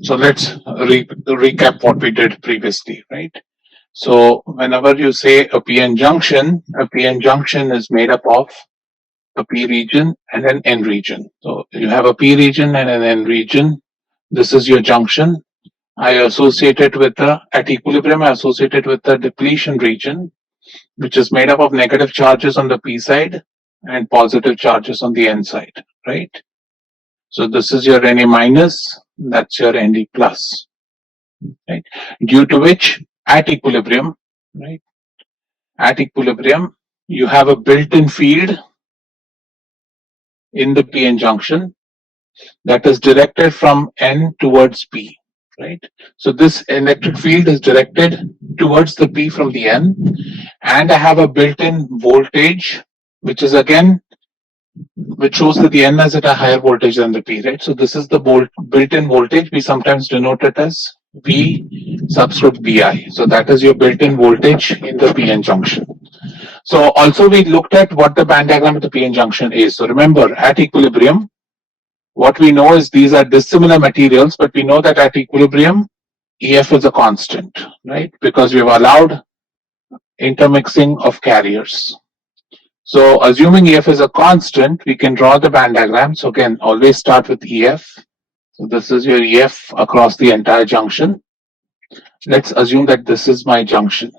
So let's recap what we did previously, right? So whenever you say a PN junction is made up of a P region and an N region. So you have a P region and an N region. This is your junction. I associate it with at equilibrium, I associate it with the depletion region, which is made up of negative charges on the P side and positive charges on the N side, right? So this is your Na minus, that's your Nd plus, right? Due to which at equilibrium, right? At equilibrium, you have a built-in field in the PN junction that is directed from N towards P, right? So this electric field is directed towards the P from the N, and I have a built-in voltage, which is again, which shows that the N is at a higher voltage than the P, right? So this is the built-in voltage. We sometimes denote it as V subscript Bi. So that is your built-in voltage in the PN junction. So also we looked at what the band diagram of the PN junction is. So remember, at equilibrium, what we know is these are dissimilar materials, but we know that at equilibrium, EF is a constant, right? Because we've allowed intermixing of carriers. So assuming EF is a constant, we can draw the band diagram. So again, always start with EF. So this is your EF across the entire junction. Let's assume that this is my junction.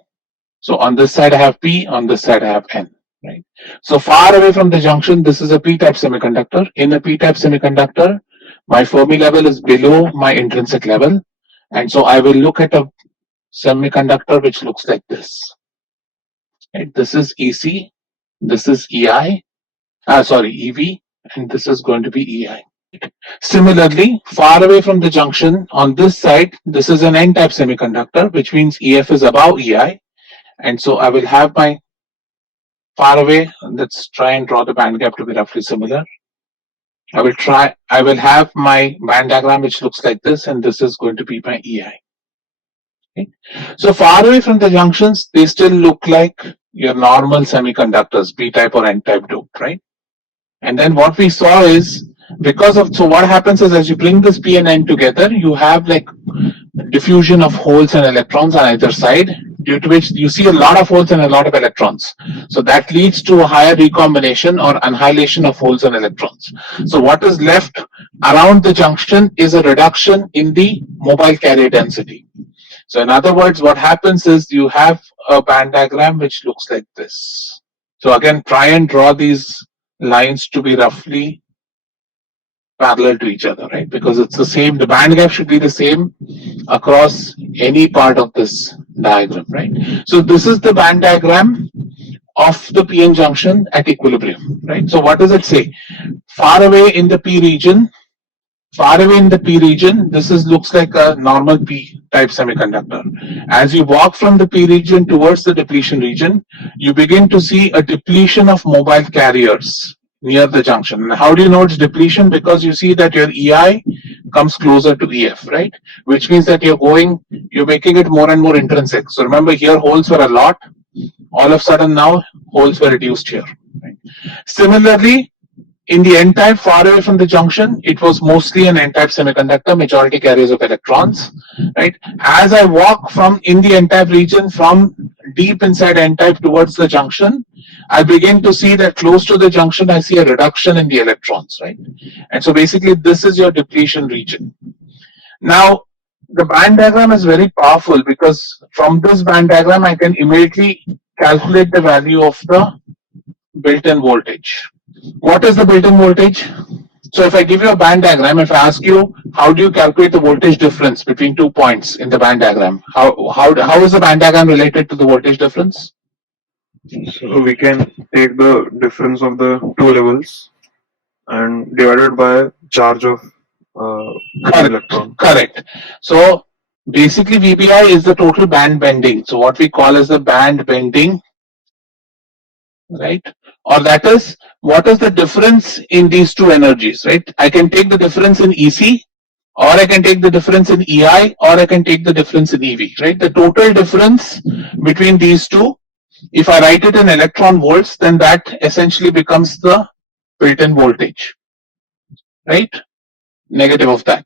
So on this side I have P, on this side I have N, right? So far away from the junction, this is a P-type semiconductor. In a P-type semiconductor, my Fermi level is below my intrinsic level. And so I will look at a semiconductor which looks like this. Right? This is EC, this is EV, and this is going to be EI. Similarly, far away from the junction, on this side, this is an N-type semiconductor, which means EF is above EI. And so I will have my far away, let's try and draw the band gap to be roughly similar. I will have my band diagram which looks like this, and this is going to be my EI. Okay. So far away from the junctions, they still look like your normal semiconductors, P-type or N-type doped, right? And then what we saw is, so what happens is as you bring this P and N together, you have like diffusion of holes and electrons on either side, due to which you see a lot of holes and a lot of electrons. So that leads to a higher recombination or annihilation of holes and electrons. So what is left around the junction is a reduction in the mobile carrier density. So in other words, what happens is you have a band diagram which looks like this. So again, try and draw these lines to be roughly parallel to each other, right? Because it's the same, the band gap should be the same across any part of this diagram, right? So this is the band diagram of the PN junction at equilibrium, right? So what does it say? Far away in the P region, this looks like a normal P-type semiconductor. As you walk from the P region towards the depletion region, you begin to see a depletion of mobile carriers near the junction. And how do you know it's depletion? Because you see that your EI comes closer to EF, right? Which means that you're making it more and more intrinsic. So remember, here holes were a lot. All of a sudden now holes were reduced here. Right? Similarly, in the N-type, far away from the junction, it was mostly an N-type semiconductor, majority carriers of electrons, right? As I walk in the N-type region from deep inside N-type towards the junction, I begin to see that close to the junction, I see a reduction in the electrons, right? And so basically, this is your depletion region. Now, the band diagram is very powerful because from this band diagram, I can immediately calculate the value of the built-in voltage. What is the built-in voltage? So if I give you a band diagram, if I ask you, how do you calculate the voltage difference between 2 points in the band diagram? How is the band diagram related to the voltage difference? So we can take the difference of the two levels and divided by charge of electron. Correct. So basically VBI is the total band bending. So what we call as the band bending, right? Or that is, what is the difference in these two energies, right? I can take the difference in EC, or I can take the difference in EI, or I can take the difference in EV, right? The total difference between these two, if I write it in electron volts, then that essentially becomes the built-in voltage, right? negative of that.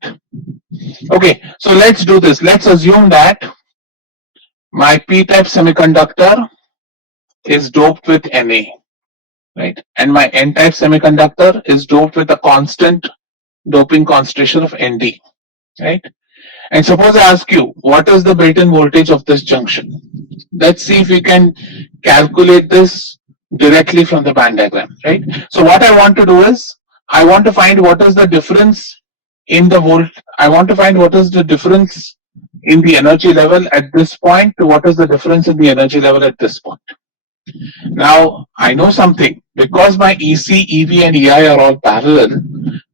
Okay, so let's do this. Let's assume that my p-type semiconductor is doped with Na, right? And my n-type semiconductor is doped with a constant doping concentration of Nd, right? And suppose I ask you, what is the built-in voltage of this junction? Let's see if we can calculate this directly from the band diagram, right? So what I want to do is, I want to find what is the difference in the volt. I want to find what is the difference in the energy level at this point to what is the difference in the energy level at this point. Now, I know something. Because my EC, EV and EI are all parallel,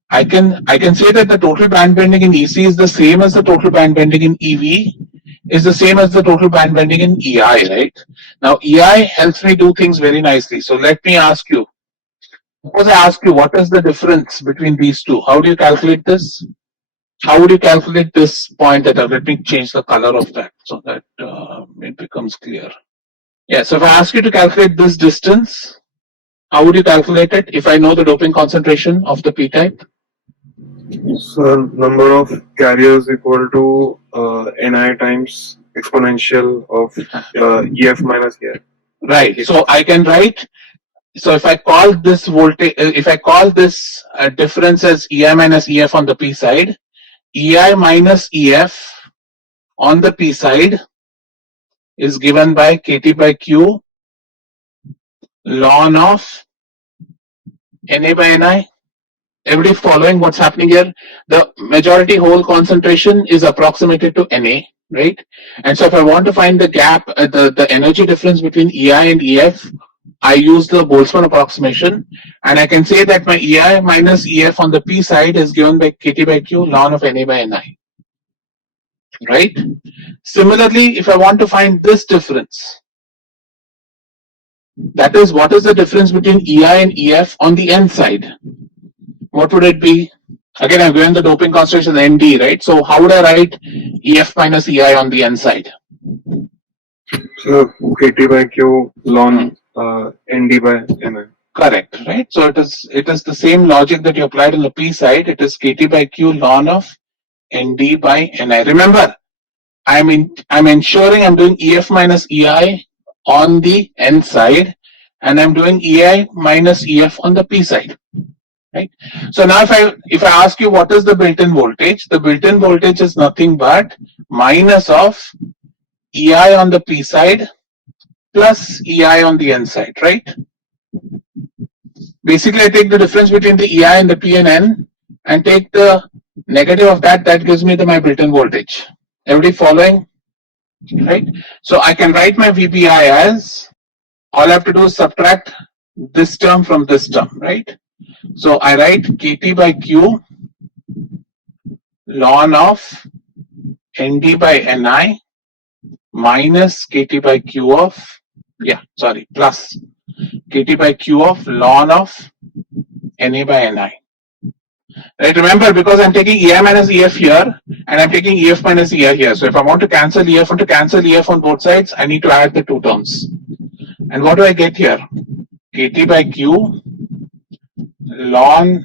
I can say that the total band bending in EC is the same as the total band bending in EV is the same as the total band bending in EI, right? Now, EI helps me do things very nicely. So let me ask you, suppose I ask you, what is the difference between these two? How do you calculate this? How would you calculate this point that let me change the color of that so that it becomes clear. Yeah, so if I ask you to calculate this distance, how would you calculate it if I know the doping concentration of the p-type? So number of carriers equal to Ni times exponential of EF minus EI. Right. So I can write. So if I call this voltage, if I call this difference as EI minus EF on the p side, EI minus EF on the p side is given by KT by Q ln of Na by Ni. Everybody following what's happening here? The majority hole concentration is approximated to Na, right? And so if I want to find the gap, the energy difference between EI and EF, I use the Boltzmann approximation, and I can say that my EI minus EF on the P side is given by KT by Q ln of Na by Ni, right? Similarly, if I want to find this difference, that is, what is the difference between EI and EF on the N side? What would it be? Again, I'm given the doping concentration Nd, right? So how would I write EF minus EI on the N side? So KT by Q ln Nd by Ni. Correct, right? So it is the same logic that you applied on the P side. It is KT by Q ln of Nd by Ni. Remember, I'm ensuring I'm doing EF minus EI on the N side, and I'm doing EI minus EF on the P side. Right. So now if I ask you what is the built-in voltage, the built-in voltage is nothing but minus of EI on the P side plus EI on the N side, right? Basically, I take the difference between the EI and the P and N and take the negative of that. That gives me my built-in voltage. Everybody following? Right? So I can write my VBI as, all I have to do is subtract this term from this term, right? So I write KT by Q ln of Nd by Ni minus KT by Q of, plus KT by Q of ln of Na by Ni. Right, remember, because I'm taking EI minus EF here and I'm taking EF minus EI here. So if I want to cancel EF on both sides, I need to add the two terms. And what do I get here? KT by Q ln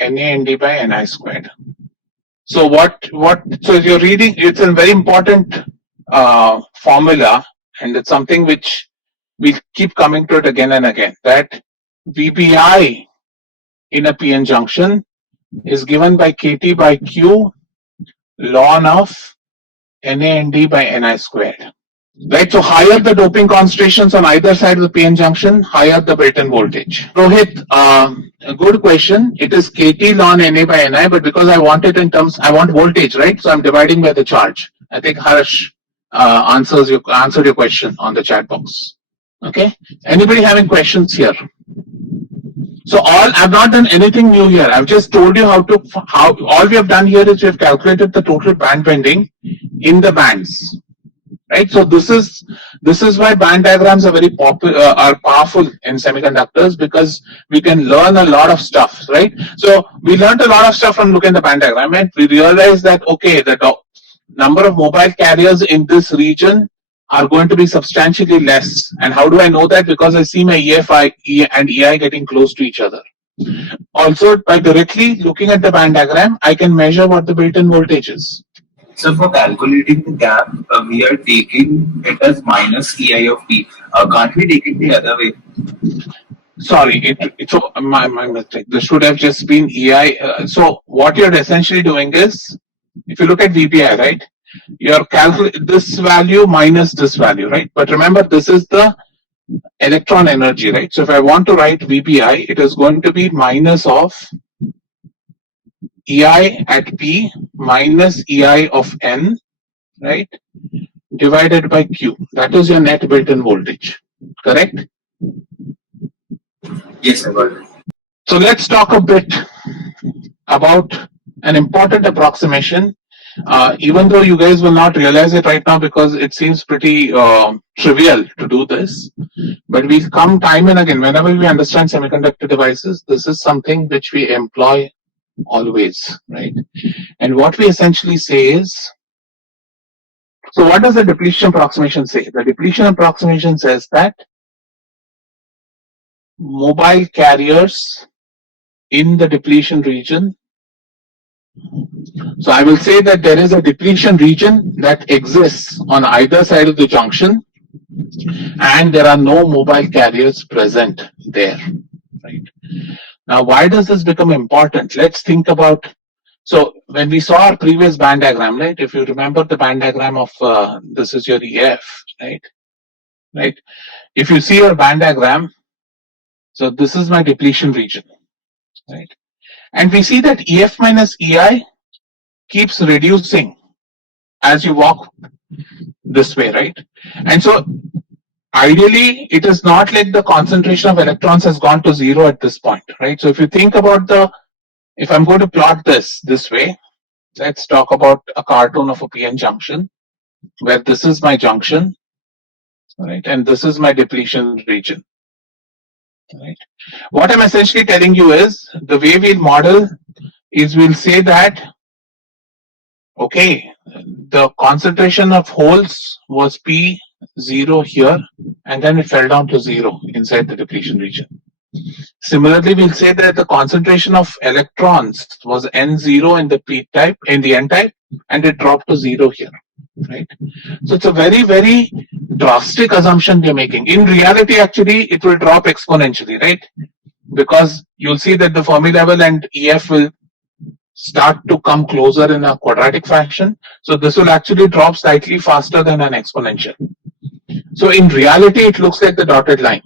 Na by Ni squared. So so you're reading, it's a very important formula, and it's something which we keep coming to it again and again, that VBI in a PN junction is given by KT by Q ln of Na by Ni squared. Right, so higher the doping concentrations on either side of the PN junction, higher the built-in voltage. Rohit, a good question. It is KT ln Na by Ni, but because I want it in terms, I want voltage, right? So I'm dividing by the charge. I think Harsh answered your question on the chat box. Okay. Anybody having questions here? So I've not done anything new here. I've just told you how all we have done here is we have calculated the total band bending in the bands. Right, so this is why band diagrams are very are powerful in semiconductors, because we can learn a lot of stuff, right? So we learned a lot of stuff from looking at the band diagram, and we realized that okay, the number of mobile carriers in this region are going to be substantially less. And how do I know that? Because I see my EFI and EI getting close to each other. Also, by directly looking at the band diagram, I can measure what the built-in voltage is. So for calculating the gap, we are taking it as minus EI of P. Can't we take it the other way? Sorry, it's my mistake. This should have just been EI. So what you're essentially doing is, if you look at VPI, right, you're calculating this value minus this value, right? But remember, this is the electron energy, right? So if I want to write VPI, it is going to be minus of EI at P minus EI of N, right, divided by Q. That is your net built-in voltage, correct? Yes, I got it. So let's talk a bit about an important approximation. Even though you guys will not realize it right now because it seems pretty trivial to do this, but we'll come time and again. Whenever we understand semiconductor devices, this is something which we employ always, right? And what we essentially say is, so what does the depletion approximation say? The depletion approximation says that mobile carriers in the depletion region. So I will say that there is a depletion region that exists on either side of the junction, and there are no mobile carriers present there, right? Now, why does this become important? Let's think about, so when we saw our previous band diagram, right? If you remember the band diagram of this is your EF, right? Right. If you see your band diagram, so this is my depletion region, right? And we see that EF minus EI keeps reducing as you walk this way, right? And so ideally, it is not like the concentration of electrons has gone to zero at this point, right? So if you think about if I'm going to plot this way, let's talk about a cartoon of a PN junction, where this is my junction, right? And this is my depletion region, right? What I'm essentially telling you is, the way we'll model is we'll say that, okay, the concentration of holes was P0 here, and then it fell down to 0 inside the depletion region. Similarly, we'll say that the concentration of electrons was N0 in the P type, in the N type, and it dropped to 0 here, right? So it's a very, very drastic assumption we're making. In reality, actually, it will drop exponentially, right? Because you'll see that the Fermi level and EF will start to come closer in a quadratic fashion. So this will actually drop slightly faster than an exponential. So in reality, it looks like the dotted line.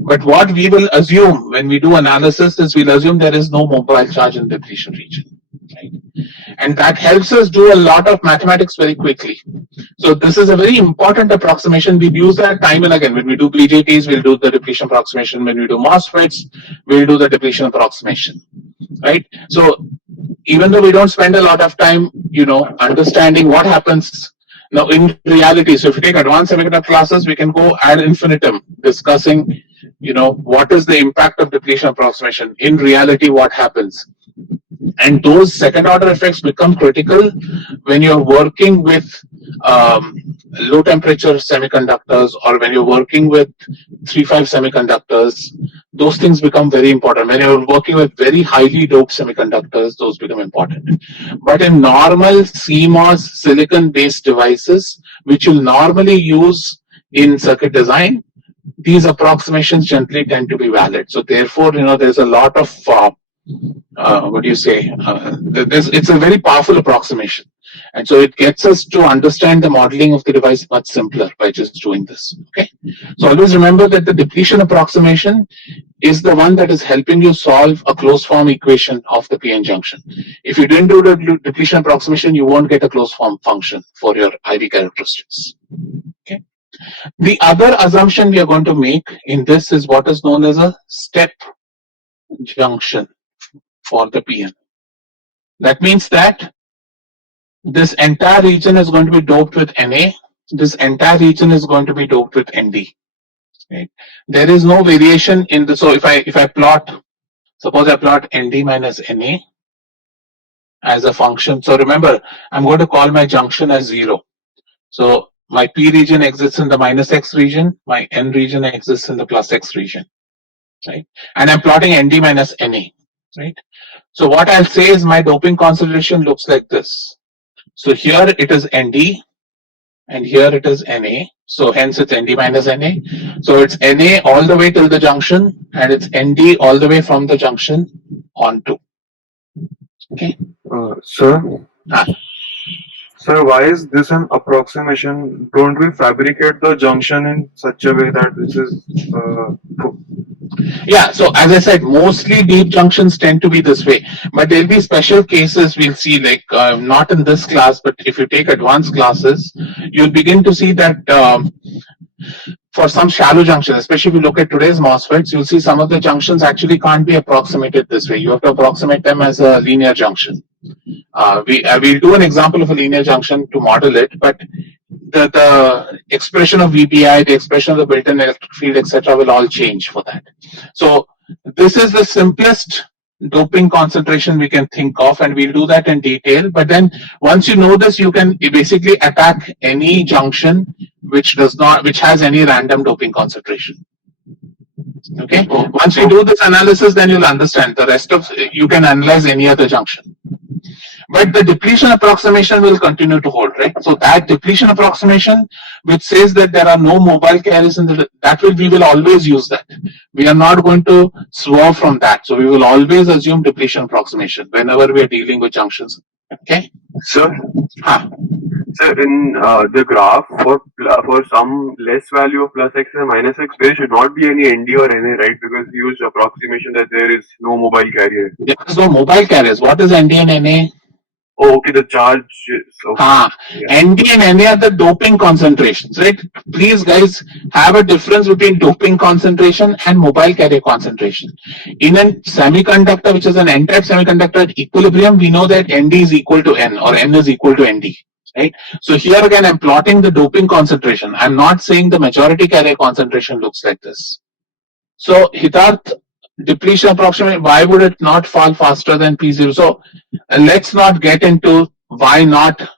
But what we will assume when we do analysis is we'll assume there is no mobile charge in the depletion region, right? And that helps us do a lot of mathematics very quickly. So this is a very important approximation. We use that time and again. When we do BJTs, we'll do the depletion approximation. When we do MOSFETs, we'll do the depletion approximation, right? So even though we don't spend a lot of time, understanding what happens now in reality. So if you take advanced semiconductor classes, we can go ad infinitum discussing, what is the impact of depletion approximation in reality, what happens. And those second order effects become critical when you're working with low temperature semiconductors, or when you're working with 3-5 semiconductors. Those things become very important. When you're working with very highly doped semiconductors, those become important. But in normal CMOS silicon based devices, which you'll normally use in circuit design, these approximations generally tend to be valid. So therefore, there's a lot of it's a very powerful approximation, and so it gets us to understand the modeling of the device much simpler by just doing this. Okay, so always remember that the depletion approximation is the one that is helping you solve a closed form equation of the PN junction. If you didn't do the depletion approximation, you won't get a closed form function for your IV characteristics. Okay. The other assumption we are going to make in this is what is known as a step junction for the PN. That means that this entire region is going to be doped with Na. This entire region is going to be doped with Nd. Right? There is no variation in the. So if I plot, suppose I plot Nd minus Na as a function. So remember, I'm going to call my junction as 0. So my P region exists in the minus X region. My N region exists in the plus X region. right? And I'm plotting ND minus NA, right? So what I'll say is my doping concentration looks like this. So here it is ND and here it is Na. So hence it's ND minus Na. So it's Na all the way till the junction and it's ND all the way from the junction onto. Okay. Sir, Ah. sir, why is this an approximation? Don't we fabricate the junction in such a way that this is Yeah, so as I said, mostly deep junctions tend to be this way, but there'll be special cases we'll see, like not in this class, but if you take advanced classes, you'll begin to see that for some shallow junctions, especially if you look at today's MOSFETs, you'll see some of the junctions actually can't be approximated this way. You have to approximate them as a linear junction. We'll do an example of a linear junction to model it, but the expression of VBI, the expression of the built-in electric field, etc., will all change for that. So this is the simplest doping concentration we can think of, and we'll do that in detail. But then once you know this, you can basically attack any junction which has any random doping concentration. Okay. Once you do this analysis, then you'll understand the rest of. You can analyze any other junction. But the depletion approximation will continue to hold, right? So that depletion approximation, which says that there are no mobile carriers in we will always use that. We are not going to swerve from that. So we will always assume depletion approximation whenever we are dealing with junctions. Okay? Sir, sir, in the graph for some less value of plus x and minus x, there should not be any ND or NA, right? Because we use approximation that there is no mobile carrier. There is no mobile carriers. What is ND and NA? Oh, okay, the charge. Okay. ND and NA are the doping concentrations, right? Please, guys, have a difference between doping concentration and mobile carrier concentration. In a semiconductor, which is an n-type semiconductor at equilibrium, we know that ND is equal to N or N is equal to ND, right? So here again, I'm plotting the doping concentration. I'm not saying the majority carrier concentration looks like this. So Hitarth, depletion approximation, why would it not fall faster than P0? So let's not get into why not.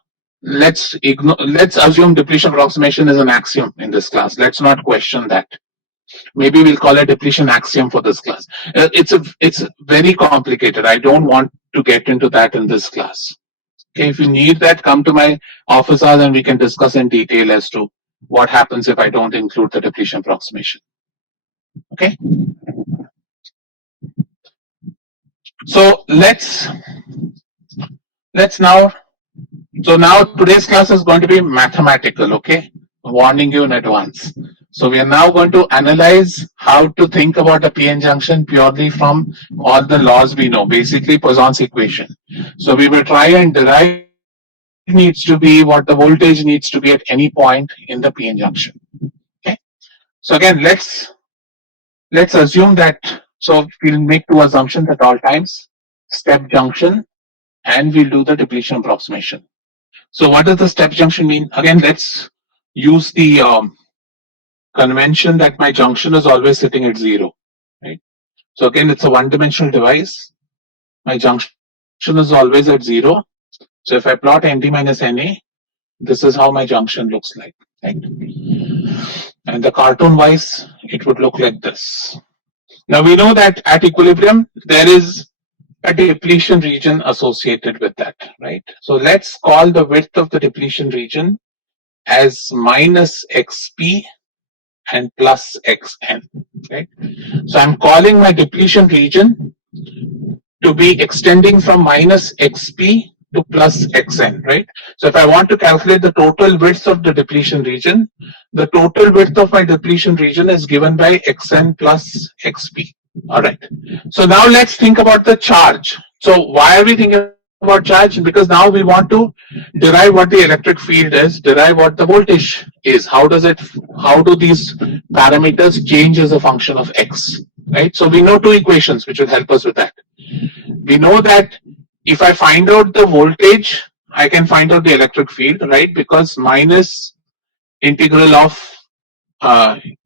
Let's assume depletion approximation is an axiom in this class. Let's not question that. Maybe we'll call it depletion axiom for this class. It's very complicated. I don't want to get into that in this class. Okay, if you need that, come to my office hours and we can discuss in detail as to what happens if I don't include the depletion approximation. Okay. So let's now. So now today's class is going to be mathematical. Okay, warning you in advance. So we are now going to analyze how to think about a PN junction purely from all the laws we know, basically Poisson's equation. So we will try and derive needs to be what the voltage needs to be at any point in the PN junction. Okay. So again, let's assume that. So we'll make two assumptions at all times: step junction, and we'll do the depletion approximation. So what does the step junction mean? Again, let's use the convention that my junction is always sitting at 0, right? So again, it's a one-dimensional device. My junction is always at 0. So if I plot ND minus NA, this is how my junction looks like, right? And the cartoon wise, it would look like this. Now we know that at equilibrium, there is a depletion region associated with that, right? So let's call the width of the depletion region as minus XP and plus XN, right? So I'm calling my depletion region to be extending from minus XP to plus XN, right? So if I want to calculate the total width of the depletion region, the total width of my depletion region is given by XN plus XP. All right. So now let's think about the charge. So why are we thinking about charge? Because now we want to derive what the electric field is, derive what the voltage is. How do these parameters change as a function of X, right? So we know two equations which will help us with that. We know that if I find out the voltage, I can find out the electric field, right? Because minus integral of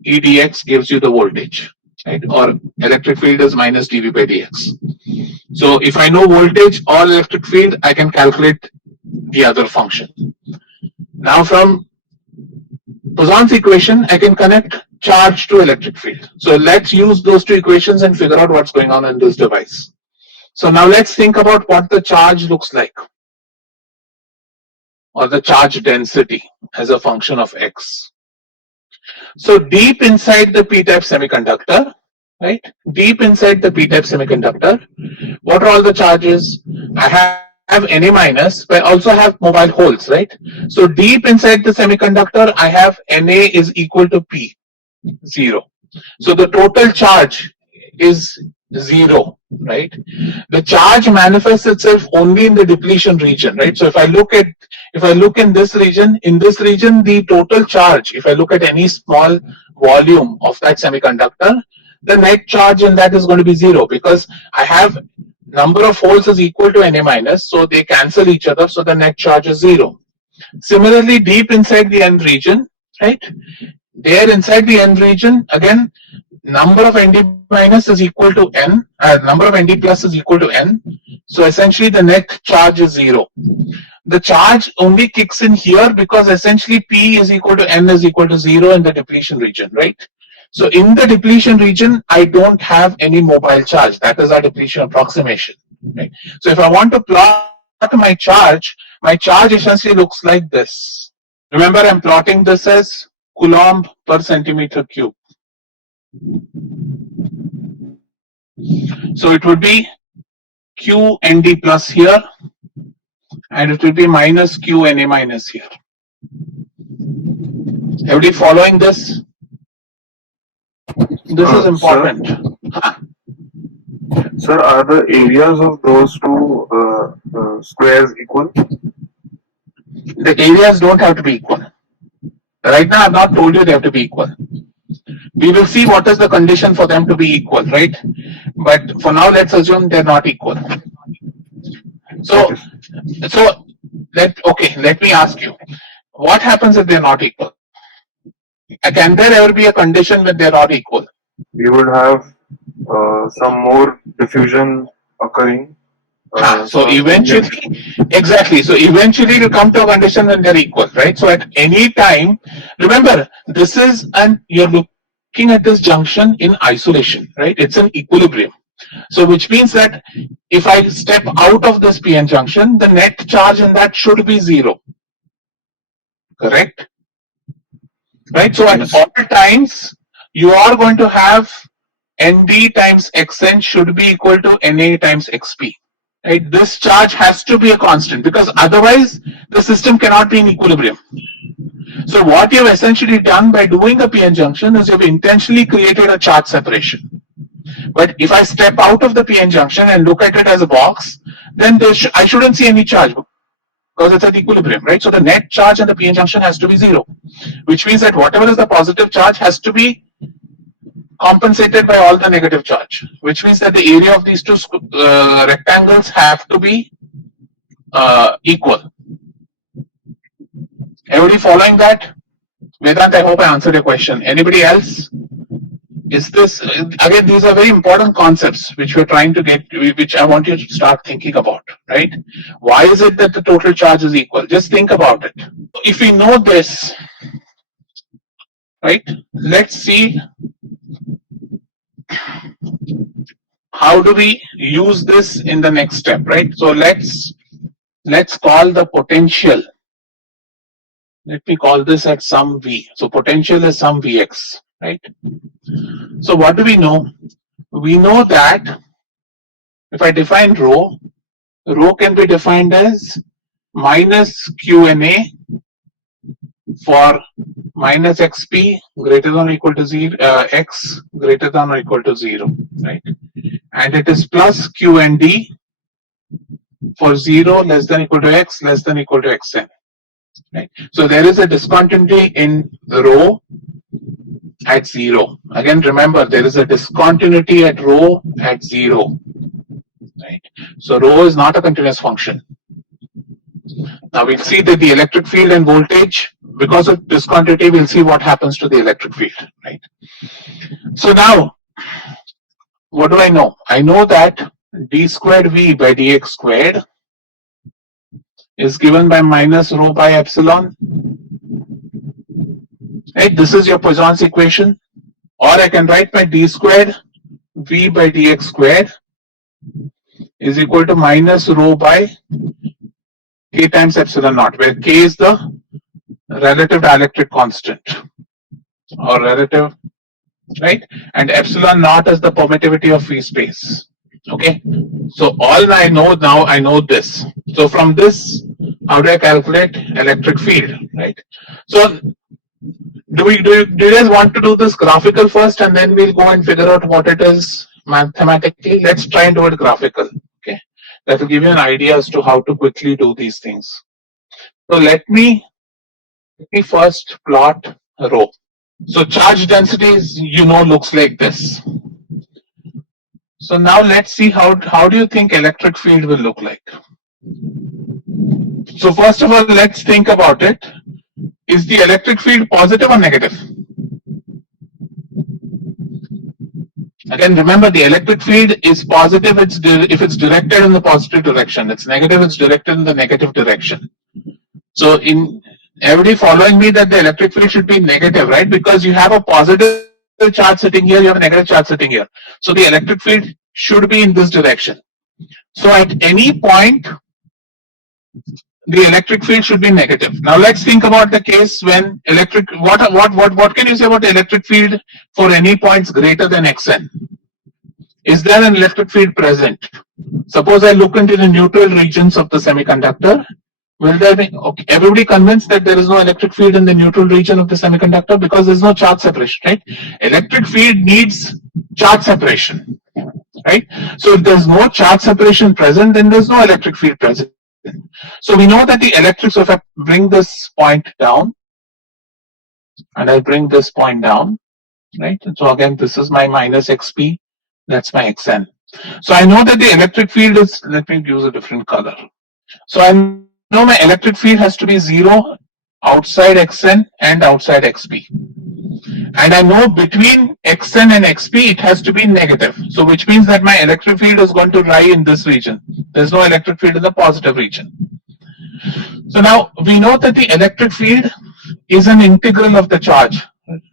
E dx gives you the voltage, right? Or electric field is minus dV by dx. So if I know voltage or electric field, I can calculate the other function. Now from Poisson's equation, I can connect charge to electric field. So let's use those two equations and figure out what's going on in this device. So now let's think about what the charge looks like, or the charge density as a function of x. So deep inside the p-type semiconductor, right? Deep inside the p-type semiconductor, what are all the charges? I have Na minus, but I also have mobile holes, right? So deep inside the semiconductor, I have Na is equal to P, 0. So the total charge is 0, right? The charge manifests itself only in the depletion region, right? So if I look in this region, the total charge, if I look at any small volume of that semiconductor, the net charge in that is going to be 0, because I have number of holes is equal to Na minus, so they cancel each other, so the net charge is 0. Similarly, deep inside the N region, right? There inside the N region, again, number of Nd minus is equal to N, number of Nd plus is equal to N. So essentially the net charge is 0. The charge only kicks in here because essentially P is equal to N is equal to 0 in the depletion region, right? So in the depletion region, I don't have any mobile charge. That is our depletion approximation, right? So if I want to plot my charge essentially looks like this. Remember, I'm plotting this as Coulomb per centimeter cube. So it would be QND plus here, and it will be minus QNA minus here. Everybody following this? This is important. Sir, are the areas of those two squares equal? The areas don't have to be equal. Right now, I've not told you they have to be equal. We will see what is the condition for them to be equal, right? But for now, let's assume they're not equal. So let me ask you, what happens if they're not equal? Can there ever be a condition when they're not equal? We would have some more diffusion occurring. So eventually, exactly. So eventually, you come to a condition when they're equal, right? So at any time, remember, this is you're looking at this junction in isolation, right? It's an equilibrium. So which means that if I step out of this PN junction, the net charge in that should be 0. Correct? Right? So at all times, you are going to have ND times Xn should be equal to Na times Xp. Right? This charge has to be a constant, because otherwise the system cannot be in equilibrium. So what you've essentially done by doing a PN junction is you've intentionally created a charge separation. But if I step out of the PN junction and look at it as a box, then I shouldn't see any charge, because it's at equilibrium, right? So the net charge in the PN junction has to be 0, which means that whatever is the positive charge has to be compensated by all the negative charge, which means that the area of these two rectangles have to be equal. Everybody following that? Vedant, I hope I answered your question. Anybody else? Is this, again, these are very important concepts which we're trying to get, which I want you to start thinking about, right? Why is it that the total charge is equal? Just think about it. If we know this, right, let's see how do we use this in the next step, right? So let's call the potential. Let me call this at some V. So potential is some Vx, right? So what do we know? We know that if I define rho can be defined as minus QNA for minus XP greater than or equal to 0, X greater than or equal to 0, right? And it is plus QND for 0 less than equal to X less than equal to Xn. Right? So there is a discontinuity in rho at 0. Again, remember, there is a discontinuity at rho at 0. Right? So rho is not a continuous function. Now we'll see that the electric field and voltage, because of discontinuity, we'll see what happens to the electric field. Right? So now, what do I know? I know that d squared V by dx squared is given by minus rho by epsilon. Right? This is your Poisson's equation. or I can write my d squared v by dx squared is equal to minus rho by k times epsilon naught, where k is the relative dielectric constant or relative, right? And epsilon naught is the permittivity of free space. Okay, so all I know now, I know this. So from this, how do I calculate electric field, right? So do you guys want to do this graphical first, and then we'll go and figure out what it is mathematically? Let's try and do it graphical. Okay, that will give you an idea as to how to quickly do these things. So let me first plot rho. So charge densities, looks like this. So now let's see how do you think electric field will look like? So first of all, let's think about it. Is the electric field positive or negative? Again, remember, the electric field is positive if it's directed in the positive direction. It's negative, it's directed in the negative direction. So in everybody following me that the electric field should be negative, right? Because you have a positive charge sitting here, you have a negative charge sitting here. So the electric field should be in this direction. So at any point, the electric field should be negative. Now let's think about the case when what can you say about the electric field for any points greater than xn? Is there an electric field present? Suppose I look into the neutral regions of the semiconductor. Will there be, okay, everybody convinced that there is no electric field in the neutral region of the semiconductor because there's no charge separation, right? Electric field needs charge separation, right? So if there's no charge separation present, then there's no electric field present. So we know that the electric, so if I bring this point down, and I bring this point down, right? So again, this is my minus xp, that's my xn. So I know that the electric field is, let me use a different color. So I know my electric field has to be 0 outside xn and outside xp. And I know between xn and xp it has to be negative. So which means that my electric field is going to lie in this region. There's no electric field in the positive region. So now we know that the electric field is an integral of the charge.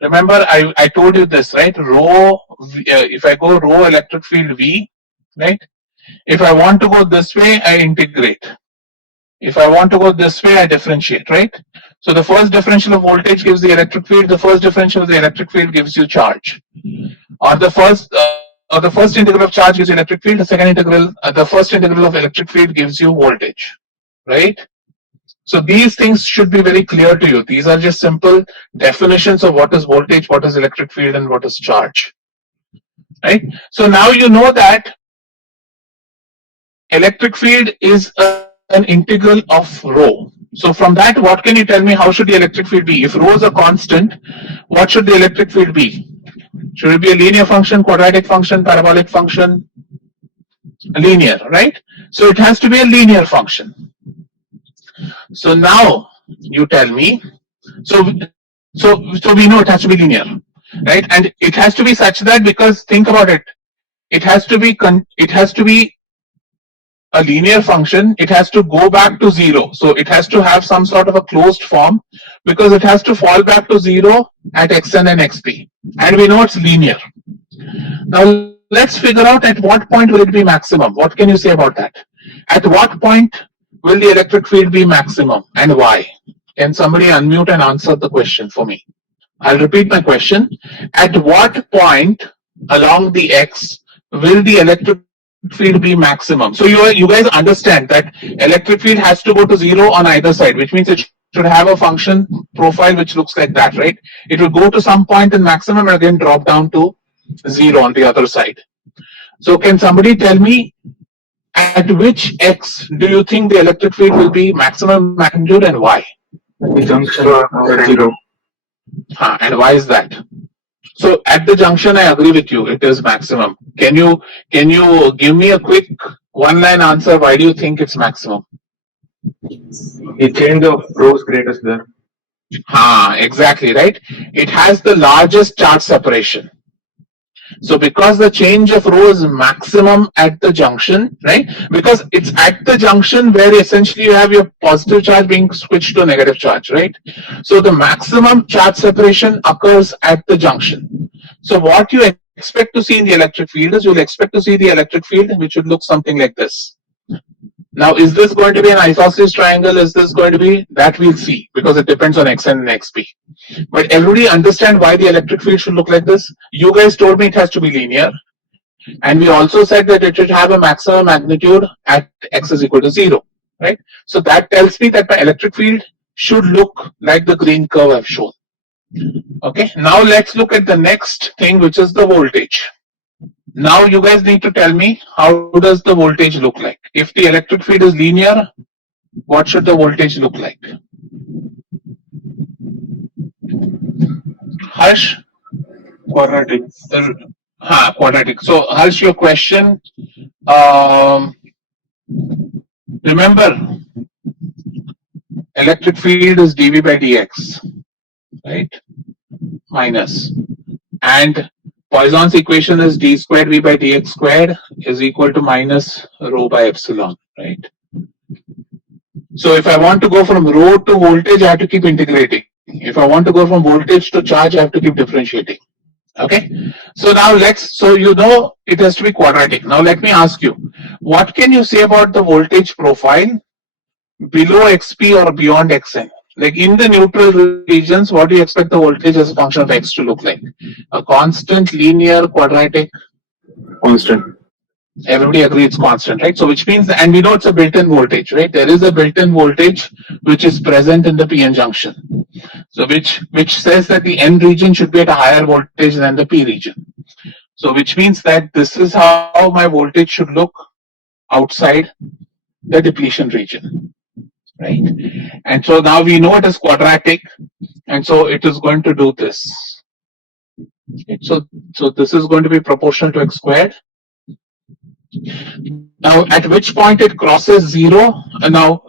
Remember, I told you this, right? Rho, if I go rho electric field V, right? If I want to go this way, I integrate. If I want to go this way, I differentiate, right? So the first differential of voltage gives the electric field. The first differential of the electric field gives you charge. Or the first integral of charge gives you electric field. The second integral, the first integral of electric field gives you voltage, right? So these things should be very clear to you. These are just simple definitions of what is voltage, what is electric field, and what is charge, right? So now you know that electric field is an integral of rho. So from that, what can you tell me? How should the electric field be? If rho is a constant, what should the electric field be? Should it be a linear function, quadratic function, parabolic function? Linear, right? So it has to be a linear function. So now you tell me. So we know it has to be linear, right? And it has to be such that, because think about it, it has to be a linear function. It has to go back to 0. So it has to have some sort of a closed form, because it has to fall back to 0 at xn and xp. And we know it's linear. Now let's figure out at what point will it be maximum. What can you say about that? At what point will the electric field be maximum, and why? Can somebody unmute and answer the question for me? I'll repeat my question. At what point along the x will the electric field be maximum? So you guys understand that electric field has to go to 0 on either side, which means it should have a function profile which looks like that, right? It will go to some point in maximum and again drop down to 0 on the other side. So can somebody tell me, at which x do you think the electric field will be maximum magnitude, and why? Junction 0. And why is that? So at the junction, I agree with you. It is maximum. Can you give me a quick one-line answer? Why do you think it's maximum? The change of rho is greatest there. Exactly, right? It has the largest charge separation. So because the change of rho is maximum at the junction, right? Because it's at the junction where essentially you have your positive charge being switched to a negative charge, right? So the maximum charge separation occurs at the junction. So what you expect to see in the electric field is you'll expect to see the electric field which would look something like this. Now, is this going to be an isosceles triangle? Is this going to be? That we'll see because it depends on xn and xp. But everybody understand why the electric field should look like this? You guys told me it has to be linear. And we also said that it should have a maximum magnitude at x is equal to 0, right? So that tells me that my electric field should look like the green curve I've shown. Okay, now let's look at the next thing, which is the voltage. Now you guys need to tell me, how does the voltage look like? If the electric field is linear, what should the voltage look like? Harsh? Quadratic. Quadratic. So Harsh, your question, remember, electric field is dV by dx, right? Minus. And Poisson's equation is d squared v by dx squared is equal to minus rho by epsilon, right? So if I want to go from rho to voltage, I have to keep integrating. If I want to go from voltage to charge, I have to keep differentiating. Okay. So now so you know it has to be quadratic. Now let me ask you, what can you say about the voltage profile below XP or beyond XN? Like in the neutral regions, what do you expect the voltage as a function of X to look like? A constant, linear, quadratic? Constant. Everybody agrees it's constant, right? So which means, and we know it's a built-in voltage, right? There is a built-in voltage which is present in the PN junction. So which says that the N region should be at a higher voltage than the P region. So which means that this is how my voltage should look outside the depletion region, right? And so now we know it is quadratic, and so it is going to do this. So this is going to be proportional to x squared. Now at which point it crosses 0, now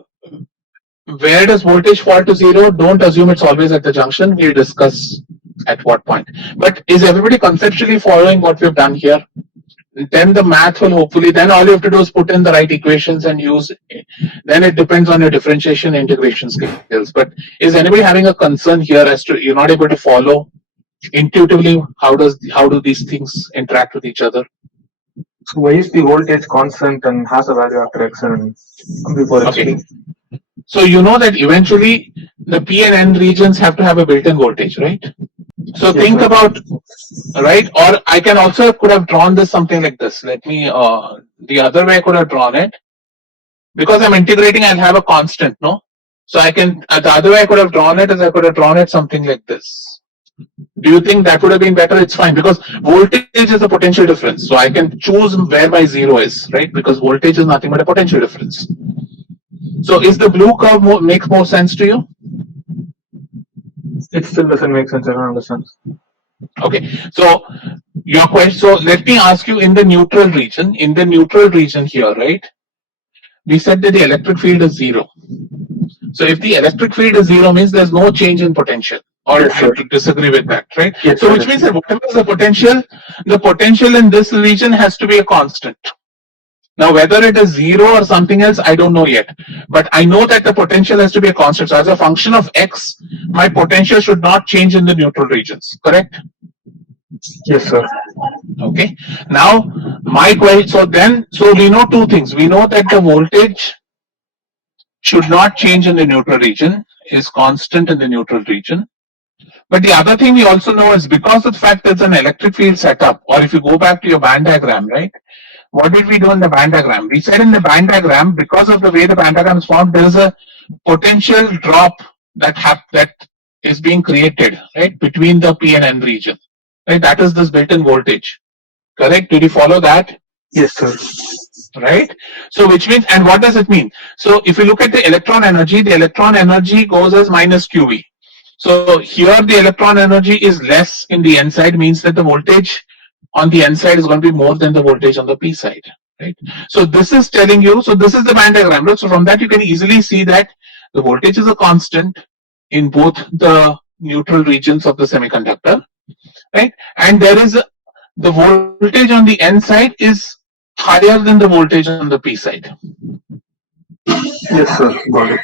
where does voltage fall to 0? Don't assume it's always at the junction. We'll discuss at what point. But is everybody conceptually following what we've done here? Then the math will hopefully, then all you have to do is put in the right equations and use it. Then it depends on your differentiation integration skills. But is anybody having a concern here as to you're not able to follow intuitively how do these things interact with each other? So why is the voltage constant and has a value after x and before x? Okay. So you know that eventually the P and N regions have to have a built-in voltage, right? So think about, right? Or I can also could have drawn this something like this. Let me, the other way I could have drawn it. Because I'm integrating, I'll have a constant, no? So I can, the other way I could have drawn it is I could have drawn it something like this. Do you think that would have been better? It's fine because voltage is a potential difference. So I can choose where my 0 is, right? Because voltage is nothing but a potential difference. So is the blue curve make more sense to you? It still doesn't make sense. I don't understand. Okay. So your question. So let me ask you in the neutral region. In the neutral region here, right? We said that the electric field is 0. So if the electric field is 0 means there's no change in potential. Or yes, I disagree with that, right? Yes, so which means that whatever is the potential in this region has to be a constant. Now whether it is 0 or something else, I don't know yet. But I know that the potential has to be a constant. So as a function of x, my potential should not change in the neutral regions, correct? Yes, sir. Okay. Now my question, so we know two things. We know that the voltage should not change in the neutral region, is constant in the neutral region. But the other thing we also know is because of the fact there's an electric field setup, or if you go back to your band diagram, right? What did we do in the band diagram? We said in the band diagram, because of the way the band diagram is formed, there is a potential drop that is being created, right, between the P and N region. Right? That is this built-in voltage. Correct? Did you follow that? Yes, sir. Right? So which means, and what does it mean? So if you look at the electron energy goes as minus QV. So here the electron energy is less in the N side, means that the voltage on the N side is going to be more than the voltage on the P side, right? So this is telling you, so this is the band diagram, right? So from that you can easily see that the voltage is a constant in both the neutral regions of the semiconductor, right? And there is the voltage on the N side is higher than the voltage on the P side. Yes, sir. Got it.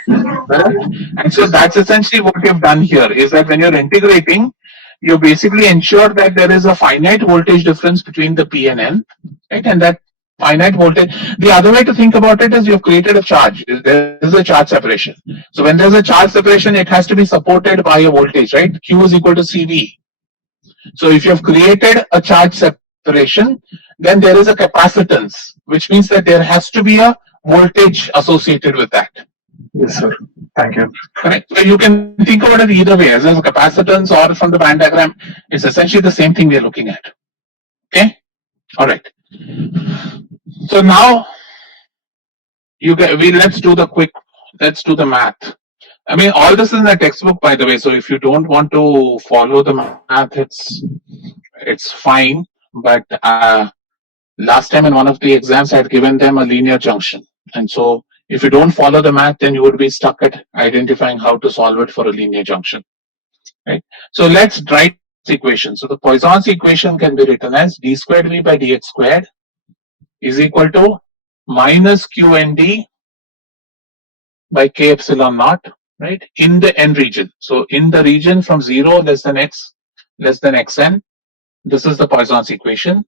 And so that's essentially what we have done here, is that when you're integrating, you basically ensure that there is a finite voltage difference between the P and N, right? And that finite voltage. The other way to think about it is you've created a charge. There is a charge separation. So when there's a charge separation, it has to be supported by a voltage, right? Q is equal to CV. So if you've created a charge separation, then there is a capacitance, which means that there has to be a voltage associated with that. Yes, sir. Thank you. Correct. So you can think about it either way, as a capacitance or from the band diagram. It's essentially the same thing we are looking at. Okay. All right. So now let's do the math. I mean, all this is in the textbook, by the way. So if you don't want to follow the math, it's fine. But last time in one of the exams, I had given them a linear junction, and so if you don't follow the math, then you would be stuck at identifying how to solve it for a linear junction. Right. So let's write this equation. So the Poisson's equation can be written as d squared v by dx squared is equal to minus q n d by k epsilon naught, right, in the n region. So in the region from 0 less than x less than xn, this is the Poisson's equation.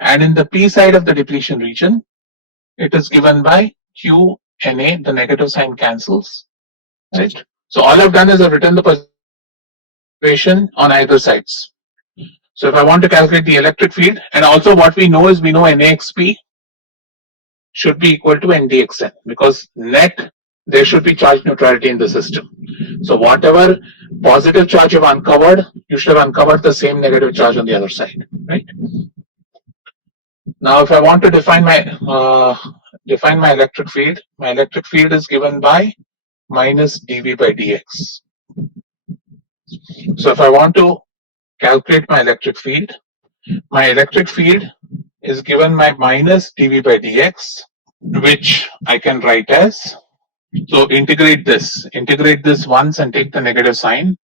And in the p side of the depletion region, it is given by q na, the negative sign cancels, right? So all I've done is I've written the Poisson equation on either sides. So if I want to calculate the electric field, and also what we know is we know naxp should be equal to ndxn, because net there should be charge neutrality in the system. So whatever positive charge you've uncovered, you should have uncovered the same negative charge on the other side, right? Now if I want to define my electric field is given by minus dV by dx. So if I want to calculate my electric field is given by minus dV by dx, which I can write as, so integrate this once and take the negative sign,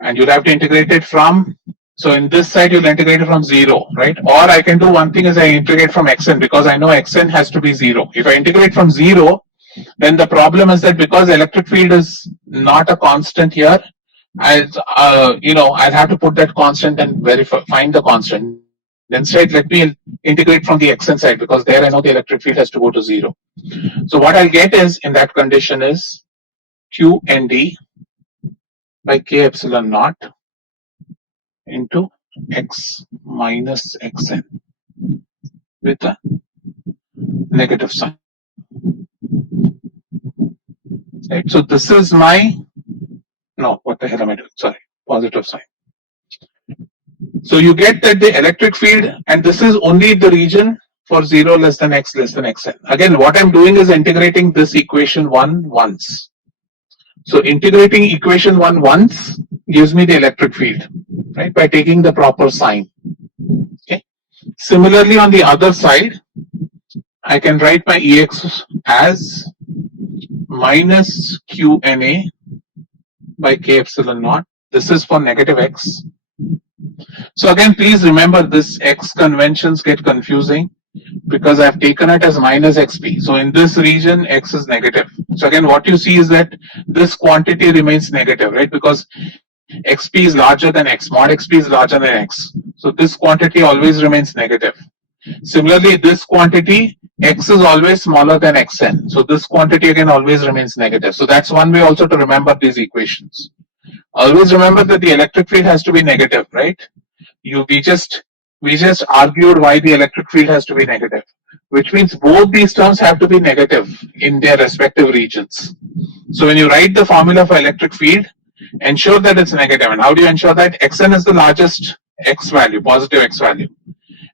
and you'll have to integrate it from, so in this side you'll integrate it from 0, right? Or I can do one thing is I integrate from xn, because I know xn has to be 0. If I integrate from 0, then the problem is that because electric field is not a constant here, I'll have to put that constant and find the constant. Instead, let me integrate from the xn side, because there I know the electric field has to go to 0. So what I'll get is, in that condition, is q nd by k epsilon naught into x minus xn with a negative sign. Right. So this is my, no, what the hell am I doing? Sorry, positive sign. So you get that the electric field, and this is only the region for 0 less than x less than xn. Again, what I'm doing is integrating this equation 1 once. So integrating equation 1 once gives me the electric field, right, by taking the proper sign. Okay. Similarly, on the other side, I can write my Ex as minus Qna by k epsilon naught. This is for negative x. So again, please remember this x conventions get confusing because I've taken it as minus xp. So in this region, x is negative. So again, what you see is that this quantity remains negative, right? Because xp is larger than x, mod xp is larger than x. So this quantity always remains negative. Similarly, this quantity, x is always smaller than xn. So this quantity again always remains negative. So that's one way also to remember these equations. Always remember that the electric field has to be negative, right? We just argued why the electric field has to be negative, which means both these terms have to be negative in their respective regions. So when you write the formula for electric field, ensure that it's negative. And how do you ensure that? Xn is the largest x value, positive x value,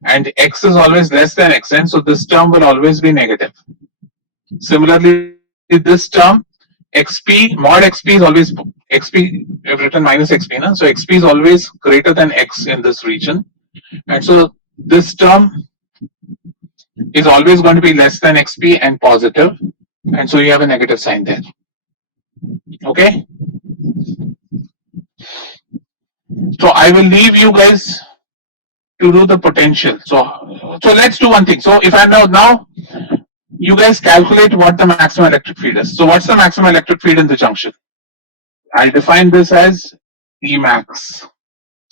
and x is always less than xn, so this term will always be negative. Similarly, this term xp, mod xp is always xp, I've written minus xp now, so xp is always greater than x in this region, and so this term is always going to be less than xp and positive, and so you have a negative sign there. Okay, so I will leave you guys to do the potential. So let's do one thing. So if I know now, you guys calculate what the maximum electric field is. So what's the maximum electric field in the junction? I'll define this as E max.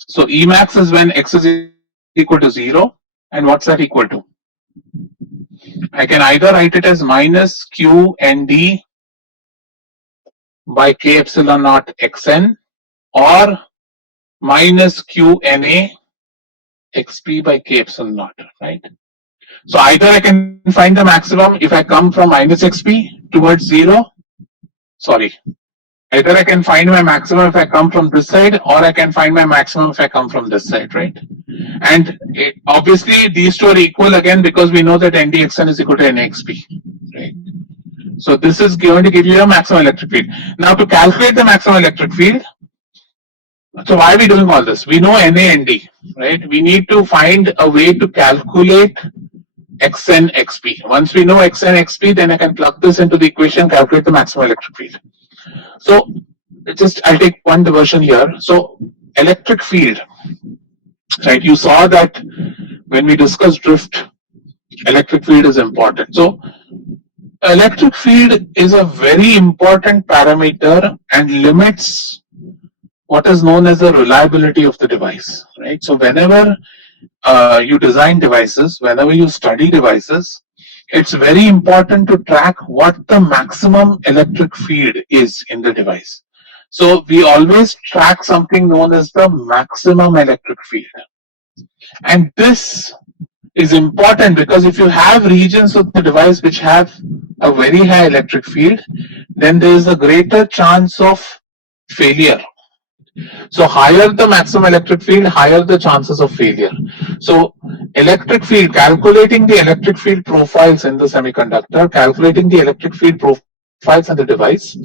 So Emax is when x is equal to 0, and what's that equal to? I can either write it as minus q nd by k epsilon naught xn, or minus q na xp by k epsilon naught, right? So either I can find the maximum if I come from minus xp towards 0, sorry, either I can find my maximum if I come from this side, or I can find my maximum if I come from this side, right? And obviously these two are equal again because we know that ndxn is equal to nxp, right? So this is going to give you a maximum electric field. Now to calculate the maximum electric field, so why are we doing all this? We know Na and D, right? We need to find a way to calculate xn xp. Once we know xn xp, then I can plug this into the equation, calculate the maximum electric field. So I'll take one diversion here. So electric field, right? You saw that when we discussed drift, electric field is important. So electric field is a very important parameter and limits what is known as the reliability of the device, right? So whenever you design devices, whenever you study devices, it's very important to track what the maximum electric field is in the device. So we always track something known as the maximum electric field. And this is important because if you have regions of the device which have a very high electric field, then there is a greater chance of failure. So higher the maximum electric field, higher the chances of failure. So electric field, calculating the electric field profiles in the semiconductor, calculating the electric field profiles in the device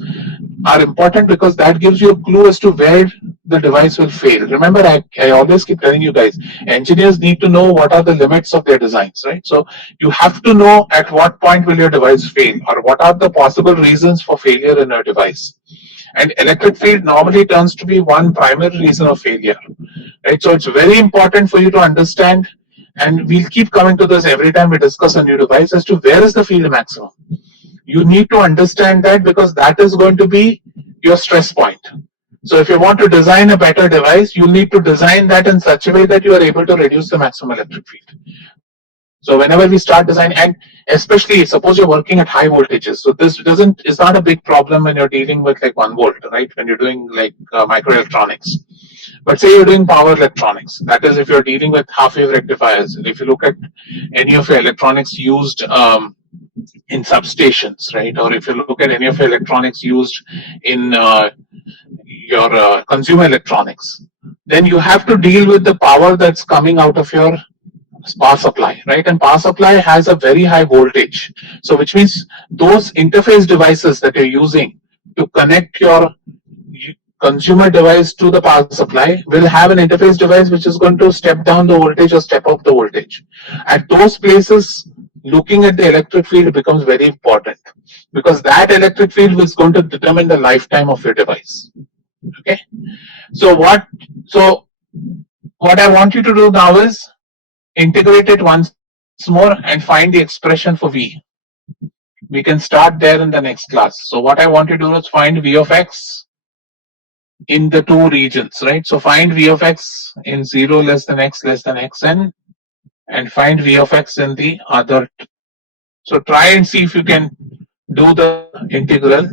are important because that gives you a clue as to where the device will fail. Remember, I always keep telling you guys, engineers need to know what are the limits of their designs, right? So you have to know at what point will your device fail, or what are the possible reasons for failure in a device. And electric field normally turns to be one primary reason of failure, right? So it's very important for you to understand, and we'll keep coming to this every time we discuss a new device, as to where is the field maximum. You need to understand that because that is going to be your stress point. So if you want to design a better device, you need to design that in such a way that you are able to reduce the maximum electric field. So whenever we start designing, and especially suppose you're working at high voltages, so this is not a big problem when you're dealing with like 1 volt, right? When you're doing like microelectronics. But say you're doing power electronics, that is if you're dealing with half-wave rectifiers, and if you look at any of your electronics used in substations, right? Or if you look at any of your electronics used in your consumer electronics, then you have to deal with the power that's coming out of your power supply, right? And power supply has a very high voltage. So which means those interface devices that you're using to connect your consumer device to the power supply will have an interface device which is going to step down the voltage or step up the voltage. At those places, looking at the electric field becomes very important because that electric field is going to determine the lifetime of your device. Okay. So what I want you to do now is integrate it once more and find the expression for V. We can start there in the next class. So what I want you to do is find V of X in the two regions, right? So find V of X in 0 less than X less than Xn, and find V of X in the other. So try and see if you can do the integral.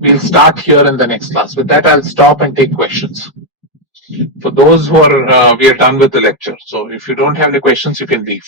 We'll start here in the next class. With that, I'll stop and take questions. For those who are, we are done with the lecture. So if you don't have any questions, you can leave.